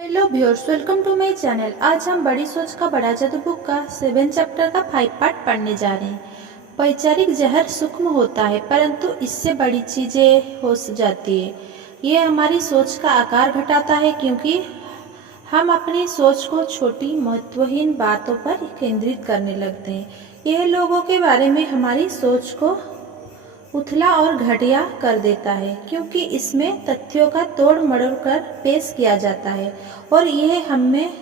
Hello viewers, welcome to my channel. आज हम बड़ी सोच का बड़ा जादू बुक का 7 चैप्टर का 5 पार्ट पढ़ने जा रहे हैं। वैचारिक जहर सूक्ष्म होता है, परंतु इससे बड़ी चीजें हो जाती है। ये हमारी सोच का आकार घटाता है, क्योंकि हम अपनी सोच को छोटी महत्वहीन बातों पर केंद्रित करने लगते हैं। यह लोगों के बारे में हमारी सोच को उथला और घटिया कर देता है, क्योंकि इसमें तथ्यों का तोड़ मरोड़ कर पेश किया जाता है और यह हमें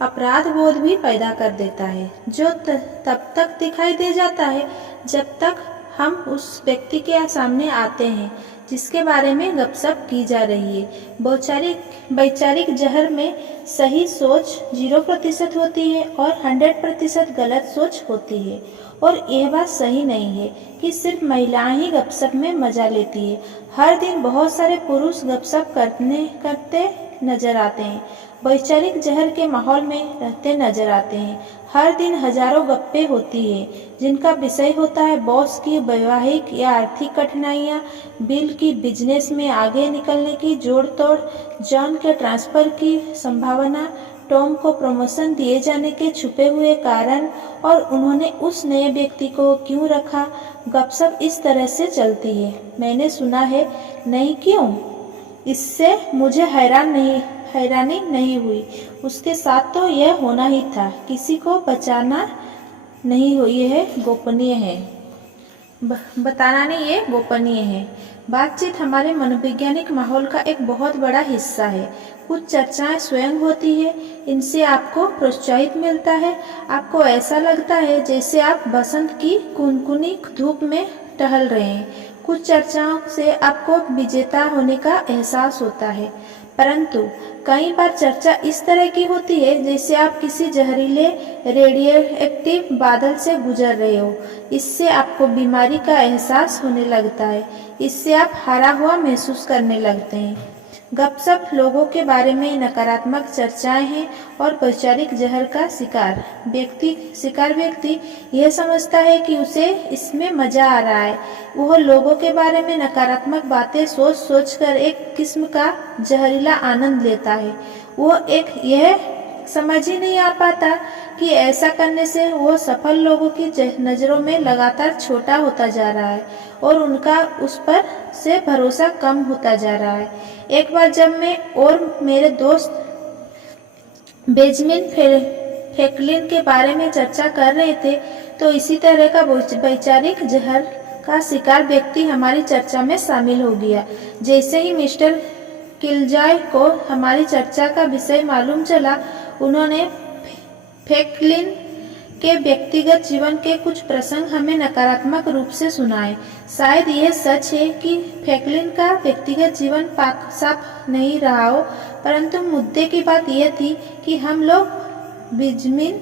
अपराध बोध भी पैदा कर देता है, जो तब तक दिखाई दे जाता है जब तक हम उस व्यक्ति के सामने आते हैं जिसके बारे में गपशप की जा रही है। वैचारिक जहर में सही सोच 0% होती है और 100% गलत सोच होती है। और यह बात सही नहीं है कि सिर्फ महिलाएं ही गपशप में मजा लेती है। हर दिन बहुत सारे पुरुष गपशप करते नजर आते हैं, वैचारिक जहर के माहौल में रहते नजर आते हैं। हर दिन हजारों गप्पे होती है जिनका विषय होता है बॉस की वैवाहिक या आर्थिक कठिनाइयाँ, बिल की बिजनेस में आगे निकलने की जोड़ तोड़, जॉन के ट्रांसफर की संभावना, टॉम को प्रमोशन दिए जाने के छुपे हुए कारण और उन्होंने उस नए व्यक्ति को क्यों रखा। गपशप इस तरह से चलती है। मैंने सुना है, नहीं क्यों? इससे मुझे हैरानी नहीं हुई। उसके साथ तो यह होना ही था। किसी को बचाना नहीं हो, यह गोपनीय है। बताना नहीं, ये गोपनीय है। बातचीत हमारे मनोवैज्ञानिक माहौल का एक बहुत बड़ा हिस्सा है। कुछ चर्चाएं स्वयं होती है, इनसे आपको प्रोत्साहित मिलता है। आपको ऐसा लगता है जैसे आप बसंत की कुनकुनी धूप में टहल रहे हैं। कुछ चर्चाओं से आपको विजेता होने का एहसास होता है, परंतु कई बार चर्चा इस तरह की होती है जैसे आप किसी जहरीले रेडियोएक्टिव बादल से गुजर रहे हो। इससे आपको बीमारी का एहसास होने लगता है। इससे आप हारा हुआ महसूस करने लगते हैं। गपशप लोगों के बारे में नकारात्मक चर्चाएं हैं और वैचारिक जहर का शिकार व्यक्ति यह समझता है कि उसे इसमें मजा आ रहा है। वह लोगों के बारे में नकारात्मक बातें सोच सोच कर एक किस्म का जहरीला आनंद लेता है। यह समझ ही नहीं आ पाता कि ऐसा करने से वो सफल लोगों की नज़रों में लगातार छोटा होता जा रहा है और उनका उस पर से भरोसा कम होता जा रहा है। एक बार जब मैं और मेरे दोस्त बेंजामिन फ्रैंकलिन के बारे में चर्चा कर रहे थे, तो इसी तरह का वैचारिक जहर का शिकार व्यक्ति हमारी चर्चा में शामिल हो गया। जैसे ही मिस्टर किलजॉय को हमारी चर्चा का विषय मालूम चला, उन्होंने फ्रैंकलिन के व्यक्तिगत जीवन के कुछ प्रसंग हमें नकारात्मक रूप से सुनाए। शायद यह सच है कि फ्रैंकलिन का व्यक्तिगत जीवन पाक साफ नहीं रहा हो, परंतु मुद्दे की बात यह थी कि हम लोग बेंजामिन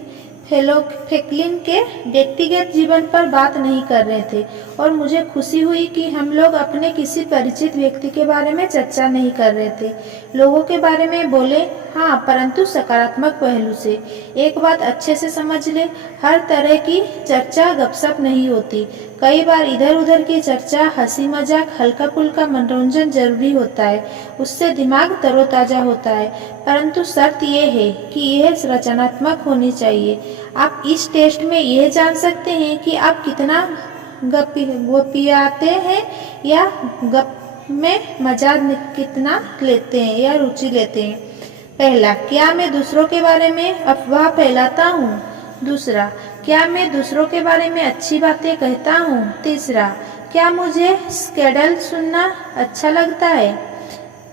फ्रैंकलिन के व्यक्तिगत जीवन पर बात नहीं कर रहे थे और मुझे खुशी हुई कि हम लोग अपने किसी परिचित व्यक्ति के बारे में चर्चा नहीं कर रहे थे। लोगों के बारे में बोले, हाँ, परंतु सकारात्मक पहलू से। एक बात अच्छे से समझ ले, हर तरह की चर्चा गपशप नहीं होती। कई बार इधर उधर की चर्चा, हंसी मजाक, हल्का फुल्का मनोरंजन जरूरी होता है। उससे दिमाग तरोताजा होता है, परंतु शर्त यह है कि यह रचनात्मक होनी चाहिए। आप इस टेस्ट में यह जान सकते हैं कि आप कितना गपियाते हैं या गप में मजा कितना लेते हैं या रुचि लेते हैं। पहला, क्या मैं दूसरों के बारे में अफवाह फैलाता हूँ? दूसरा, क्या मैं दूसरों के बारे में अच्छी बातें कहता हूँ? तीसरा, क्या मुझे स्कैंडल सुनना अच्छा लगता है?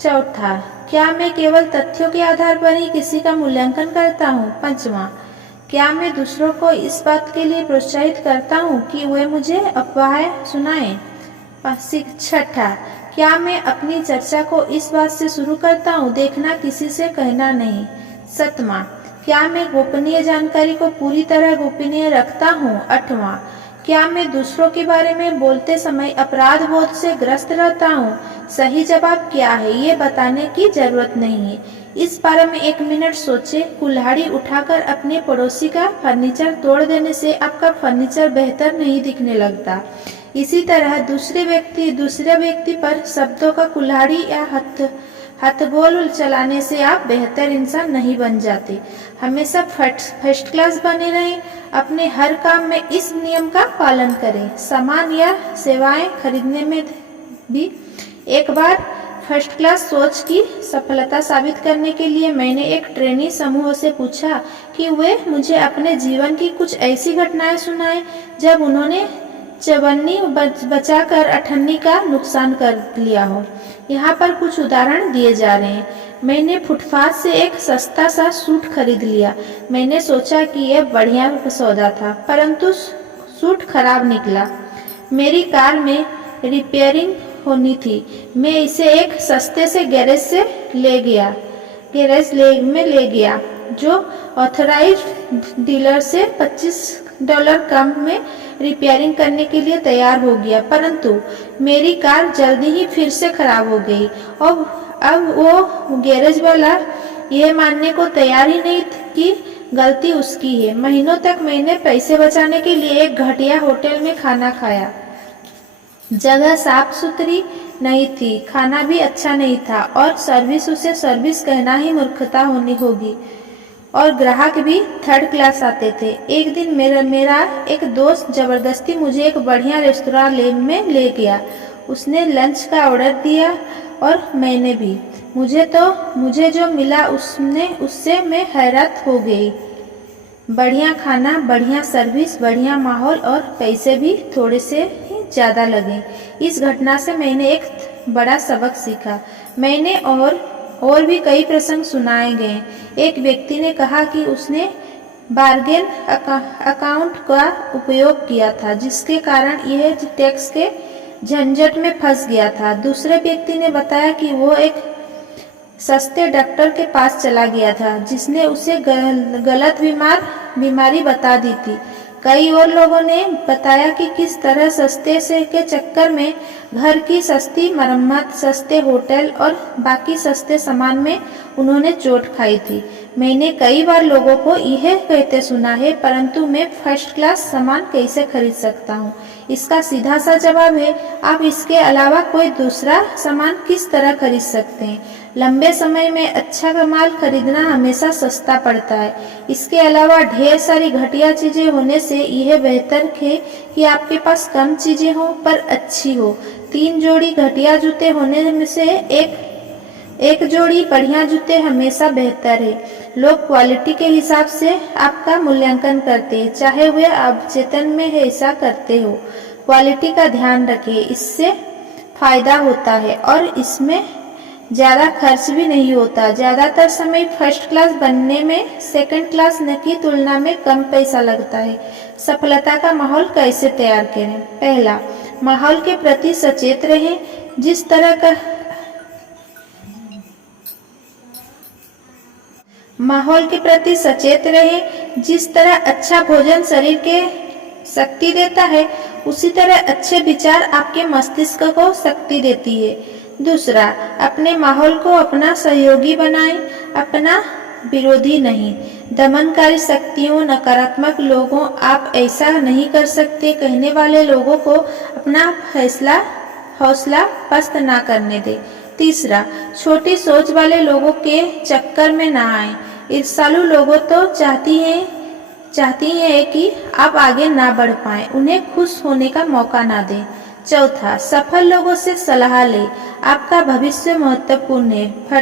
चौथा, क्या मैं केवल तथ्यों के आधार पर ही किसी का मूल्यांकन करता हूँ? पांचवा, क्या मैं दूसरों को इस बात के लिए प्रोत्साहित करता हूँ कि वे मुझे अफवाहें सुनाएं? छठा, क्या मैं अपनी चर्चा को इस बात से शुरू करता हूँ, देखना किसी से कहना नहीं? सातवां, क्या मैं गोपनीय जानकारी को पूरी तरह गोपनीय रखता हूँ? आठवां, क्या मैं दूसरों के बारे में बोलते समय अपराध बोध से ग्रस्त रहता हूँ? सही जवाब क्या है, ये बताने की जरूरत नहीं है। इस बारे में 1 मिनट सोचे। कुल्हाड़ी उठाकर अपने पड़ोसी का फर्नीचर तोड़ देने से आपका फर्नीचर बेहतर नहीं दिखने लगता। इसी तरह दूसरे व्यक्ति पर शब्दों का कुल्हाड़ी या हथगोल चलाने से आप बेहतर इंसान नहीं बन जाते। हमेशा फर्स्ट क्लास बने रहें। अपने हर काम में इस नियम का पालन करें। सामान या सेवाएं खरीदने में भी एक बार फर्स्ट क्लास सोच की सफलता साबित करने के लिए मैंने एक ट्रेनी समूह से पूछा कि वे मुझे अपने जीवन की कुछ ऐसी घटनाएं सुनाएं जब उन्होंने चवन्नी बचाकर अठन्नी का नुकसान कर लिया हो। यहाँ पर कुछ उदाहरण दिए जा रहे हैं। मैंने फुटपाथ से एक सस्ता सा सूट खरीद लिया। मैंने सोचा कि यह बढ़िया सौदा था, परंतु सूट खराब निकला। मेरी कार में रिपेयरिंग होनी थी। मैं इसे एक सस्ते से गैरेज में ले गया जो ऑथराइज्ड डीलर से $25 कम में रिपेयरिंग करने के लिए तैयार हो गया, परंतु मेरी कार जल्दी ही फिर से खराब हो गई। अब वो गैरेज वाला यह मानने को तैयार ही नहीं कि गलती उसकी है। महीनों तक मैंने पैसे बचाने के लिए एक घटिया होटल में खाना खाया। जगह साफ सुथरी नहीं थी, खाना भी अच्छा नहीं था और उसे सर्विस कहना ही मूर्खता होनी होगी। और ग्राहक भी थर्ड क्लास आते थे। एक दिन मेरा एक दोस्त जबरदस्ती मुझे एक बढ़िया रेस्तोरां में ले गया। उसने लंच का ऑर्डर दिया और मैंने भी। मुझे जो मिला उससे मैं हैरत हो गई। बढ़िया खाना, बढ़िया सर्विस, बढ़िया माहौल और पैसे भी थोड़े से ही ज़्यादा लगे। इस घटना से मैंने एक बड़ा सबक सीखा। मैंने और भी कई प्रसंग सुनाए गए। एक व्यक्ति ने कहा कि उसने बार्गेन अकाउंट का उपयोग किया था, जिसके कारण यह टैक्स के झंझट में फंस गया था। दूसरे व्यक्ति ने बताया कि वो एक सस्ते डॉक्टर के पास चला गया था, जिसने उसे गलत बीमारी बता दी थी। कई और लोगों ने बताया कि किस तरह सस्ते के चक्कर में घर की सस्ती मरम्मत, सस्ते होटल और बाकी सस्ते सामान में उन्होंने चोट खाई थी। मैंने कई बार लोगों को यह कहते सुना है, परंतु मैं फर्स्ट क्लास सामान कैसे खरीद सकता हूँ? इसका सीधा सा जवाब है, आप इसके अलावा कोई दूसरा सामान किस तरह खरीद सकते हैं। लंबे समय में अच्छा माल खरीदना हमेशा सस्ता पड़ता है। इसके अलावा ढेर सारी घटिया चीजें होने से यह बेहतर है कि आपके पास कम चीजें हो पर अच्छी हो। 3 जोड़ी घटिया जूते होने में से एक जोड़ी बढ़िया जूते हमेशा बेहतर है। लोग क्वालिटी के हिसाब से आपका मूल्यांकन करते हैं, चाहे वे अवचेतन में ऐसा करते हो। क्वालिटी का ध्यान रखें, इससे फायदा होता है और इसमें ज़्यादा खर्च भी नहीं होता। ज़्यादातर समय फर्स्ट क्लास बनने में सेकंड क्लास की तुलना में कम पैसा लगता है। सफलता का माहौल कैसे तैयार करें? पहला, माहौल के प्रति सचेत रहें। जिस तरह अच्छा भोजन शरीर के शक्ति देता है, उसी तरह अच्छे विचार आपके मस्तिष्क को शक्ति देती है। दूसरा, अपने माहौल को अपना सहयोगी बनाएं, अपना विरोधी नहीं। दमनकारी शक्तियों, नकारात्मक लोगों, आप ऐसा नहीं कर सकते कहने वाले लोगों को अपना हौसला पस्त ना करने दें। तीसरा, छोटी सोच वाले लोगों के चक्कर में ना आए। ईर्ष्यालु लोगों तो चाहती हैं कि आप आगे ना बढ़ पाएं, उन्हें खुश होने का मौका ना दें। चौथा, सफल लोगों से सलाह लें, आपका भविष्य महत्वपूर्ण है।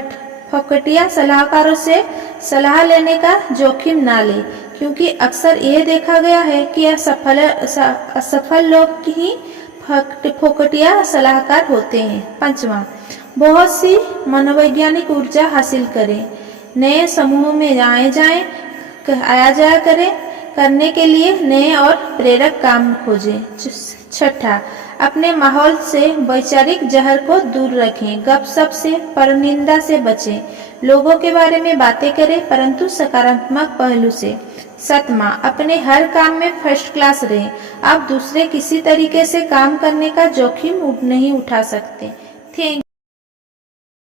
फकटिया सलाहकारों से सलाह लेने का जोखिम ना लें, क्योंकि अक्सर यह देखा गया है कि असफल लोग ही फकटिया सलाहकार होते हैं। पांचवा, बहुत सी मनोवैज्ञानिक ऊर्जा हासिल करें, नए समूहों में आया जाया करें, करने के लिए नए और प्रेरक काम खोजें। छठा, अपने माहौल से वैचारिक जहर को दूर रखें, गपशप से, परनिंदा से बचें। लोगों के बारे में बातें करें, परंतु सकारात्मक पहलू से। सातवां, अपने हर काम में फर्स्ट क्लास रहें। आप दूसरे किसी तरीके से काम करने का जोखिम नहीं उठा सकते। थैंक